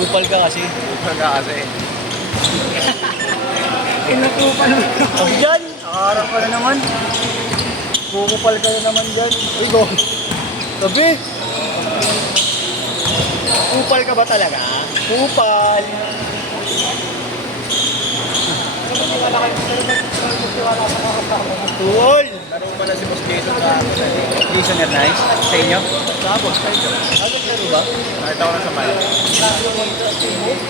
Kupal ka kasi. Kupal ka kasi. Inakupal mo. Ang dyan. Nakaharap ka na naman. Kukupal ka na naman dyan. Uy, go. Sabi. Kupal ka ba talaga? Kupal. Tuol. Laro pala si Boss Jason ka. Jason Hernandez. Sa inyo? Tapos, tapos laro ba? Nakita ko lang sa bayan.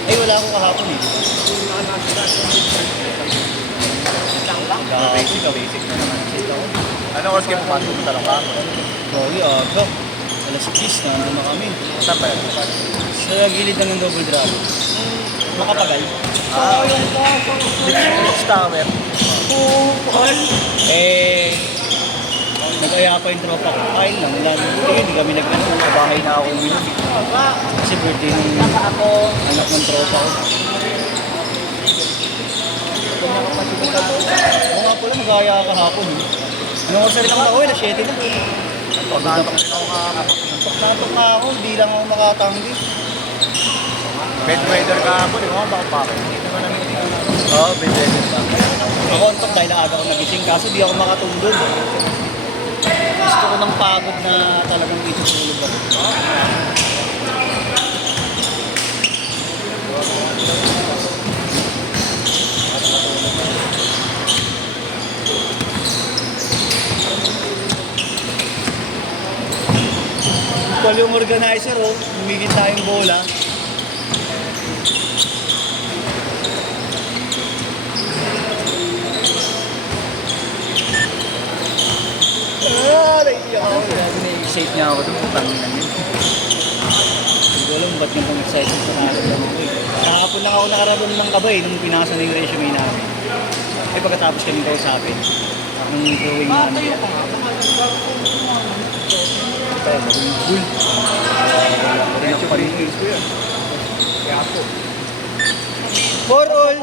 Ay, wala akong kahapon eh. Basic ka, basic na naman. Ano oras kayo pumasok ng talong ka? Gogi, aga. Alas 10, nandun na kami. Saan ba yun? Sa gilid lang ng Double Dragon. Makapagal. Ah, Beach Tower. Kupal. Eh, nag-aya pa yung tropa ko. Kain lang, wala nang buti. Hindi kami nag-ano. Sa bahay na ako uminom. Kasi birthday ng anak ng tropa ko. Oo nga pala, mag-aya kahapon. Anong oras na rin ako nakawin? Alas 7 na. Pagkatok din ako Pagkatok na ako, hindi lang ako makatanggi. bad weather ka ako. Di mo ba bakit? Hindi naman namin Oo, bad weather pa. Ako antok dahil aga ako nagising, kaso di ako makatulog. Gusto ko ng pagod na talagang itutulog ako. Kupal yung organizer, oh. Humigit tayong bola. Naiiyak ako. Shake niya ako doon. Putangin yun. Hindi ko alam ba't yung pang-excited sa nararamdaman ko eh. Kahapon lang ako nakaramdam ng kaba eh, nung pinasa na yung resume namin. Ay pagkatapos kami kausapin. Nung drawing namin. Bull. Rin ako paligid ko yun. Kaya ako. For all.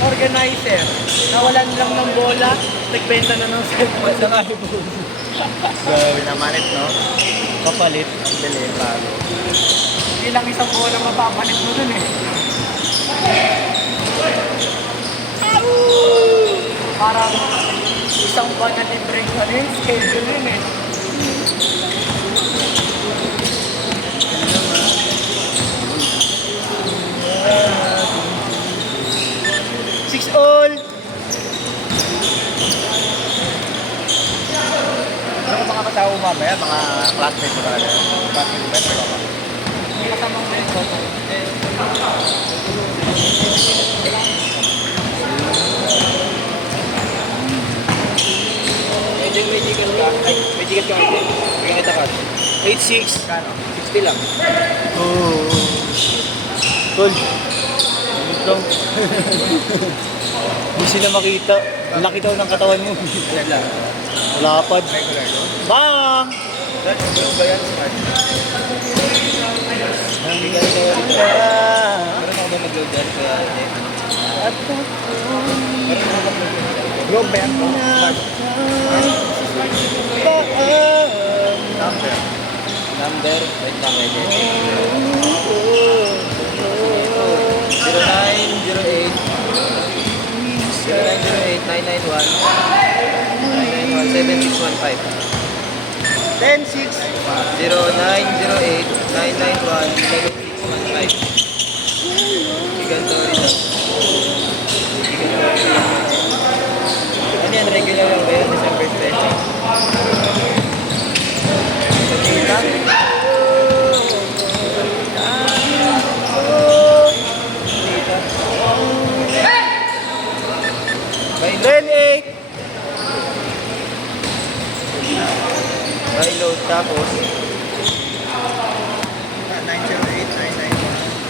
Organizer, nawalan lang ng bola, nagbenta na ng cellphone sa iPhone. Pinamalit, no? Kapalit. Ang bilis, bago. Hindi lang isang bola mapapalit mo dun eh. Parang isang buwan na libreng ka rin, schedule yun eh. Six all. Ano ko mga kasama mo mamaya? Mga classmates ko talaga. Classmates ko ba? May kasamang medyo. Medyo may ticket ka. Ay, may ticket ka ngayon. Bigyan kita ka. 8-6. Kano? 60 lang. Oo. Tol. Ito. Hindi sila makita. Ang laki daw ng katawan mo. Lapad. Regular, no? Bang! Ano ba yan? Smart. Ang ganda ka. Meron ako ba mag-loader? Kaya, At ako'y Globe ba yan? Smart. Number. Number. Wait lang, wait. 10-6. 0908-991-7615. Gigantori na. Ano yan? Regular lang ba yan? December special? Then 8. Buy load tapos 991-7615.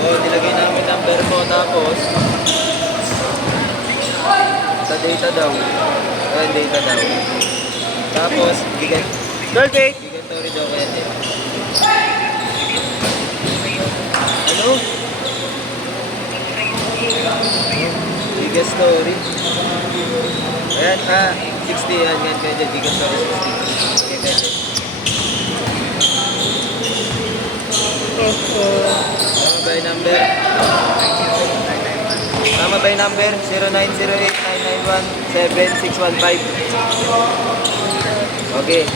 Oh, nilagay namin number mo tapos sa data daw. Data daw. Tapos, 12-8. Gigantori daw kaya din. Ano? Giga Story. Ayan, 60 yan. Yan kayo dyan. Giga Story 60. Okay, kayo dyan. Tama ba yung number? Tama ba yung number? 0908-991-7615. Okay.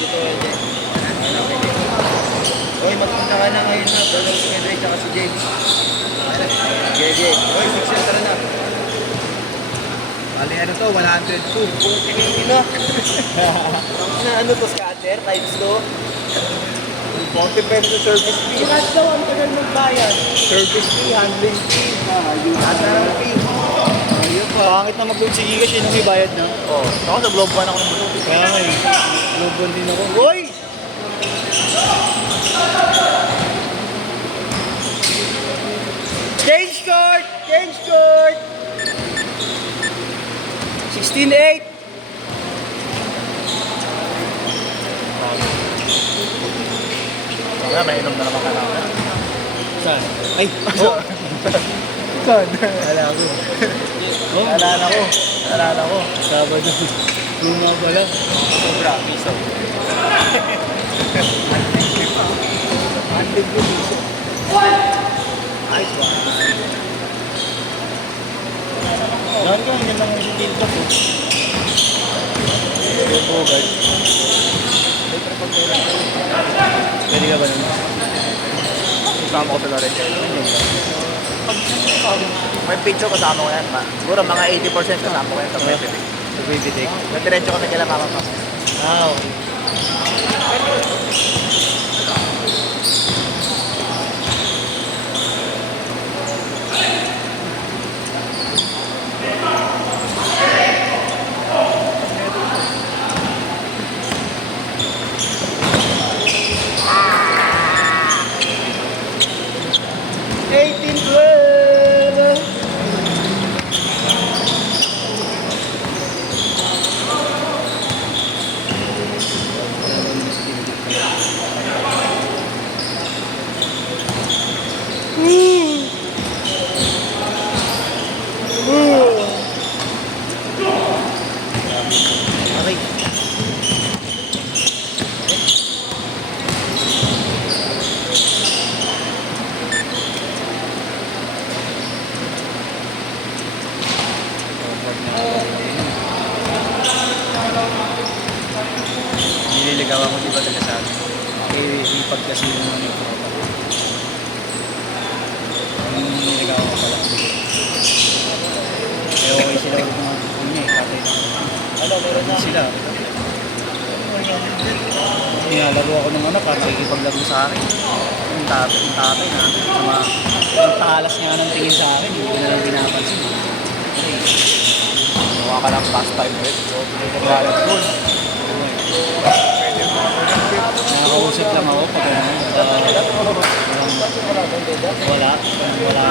Dito yan dyan. Oy, magpunta ka na ngayon na. Brother si Henry tsaka si James. Okay. Oy, 6 years tara na. Bali ano to, 102. Tingin na. Ano to, scatter? Times 2? 40 pesos service fee. Lahat daw ang tagal magbayad. Service fee, handling fee. Lahat na lang fee. Ayun pa. Pangit na mag-load si Giga, siya nung may bayad na. Oh, ako sa Globe 1 ako nag-load. Kaya nga eh. Load 1 din ako. Hoy! Change court! Change court! 16-8! Kaya may inom na naman ka namin. Saan? Ay! Oh! Saan? Alala ko. Oh, Alala ko. Sabado. Luma pala. Sobra, piso. Handling ko piso. Ayos ba? Dahil ka, hindi lang si Tilda po. Yung bogart. Pwede ka ba naman? Kasama ko sa rin. May picture kasama ko yan. Siguro mga 80% kasama ko yan sa Pepe. Sa baby deck. Nadiretso kami kila mama pa. Ah, okay. Okay. Nililigawan ko di ba talaga sa akin? Ipag kasi yung ano ito. Yung nililigawan ko pala. Eh okay sila huwag mga niya eh. Tatay na. Ano, meron na. Sila. Nilalaro ako ng anak para nakikipaglaro sa akin. Yung tatay na. Yung talas nga ng tingin sa akin. Hindi ko na lang pinapansin. Mukha ka ng past 5 minutes. So, nagagalat doon. Nakakausap lang ako pag ano. Wala. Wala.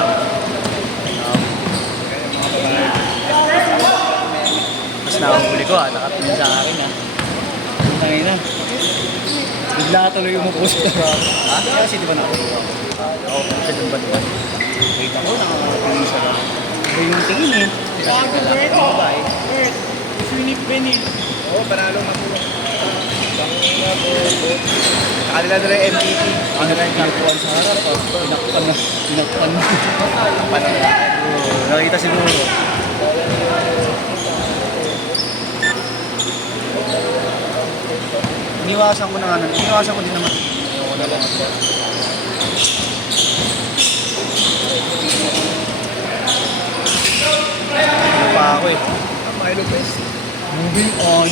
Mas nakahuli ko nakatingin sa akin Tangin na. Bigla tuloy umupo sa kasi di ba nakahuli ako? Oo, siya dun ba diba? Wait ako, nakakatingin siya lang. Iba yung tingin eh. Kasi lalaki ang babae. Sinip Benil. Oo, panalo na po. Tangina po. Kanila na yung MVP. Ano na yung kinukuhan sa harap? Pinakpan na. Pinakpan na. Nakita siguro. Iniwasan ko na nga. Iniwasan ko din naman. Ayoko na lang. Ano pa ako eh. Milo Pes. Moving on.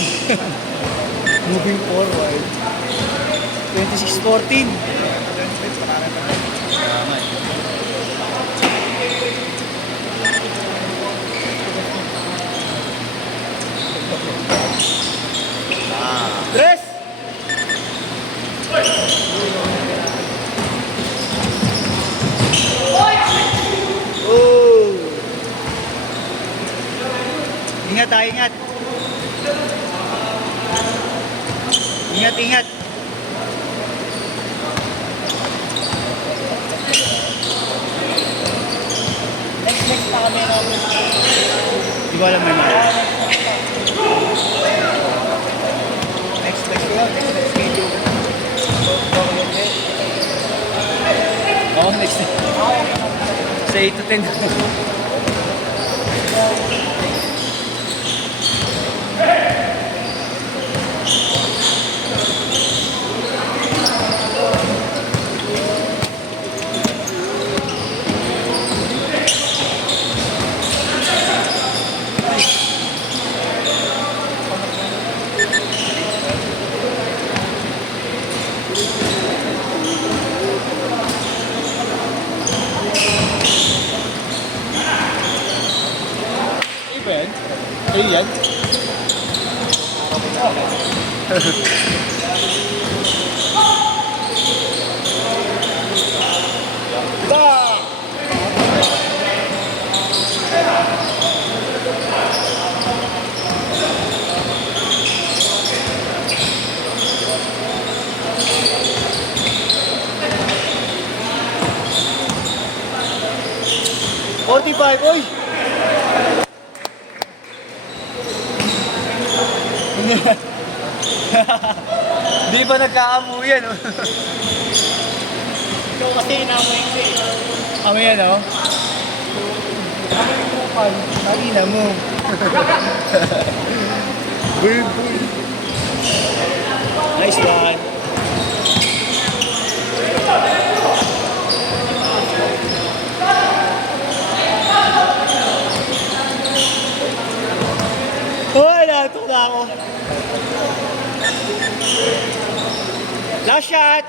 Moving forward. 26-14. Kaya nga eh. Tres! Oh! Ingat ingat. Ingat, ingat. Next, next pa Di ko alam may mga. Next ko yun. Next schedule. Oo, next. Sa 8 to 10. Event? Ayun yan? Forty-five, oy! Di ba nagkaamuyan, oh? Ikaw kasi inamoy ko eh. Amuyan, oh? Kanina mo. Bulbul. Nice one. Oh, natok na ako. Last shot!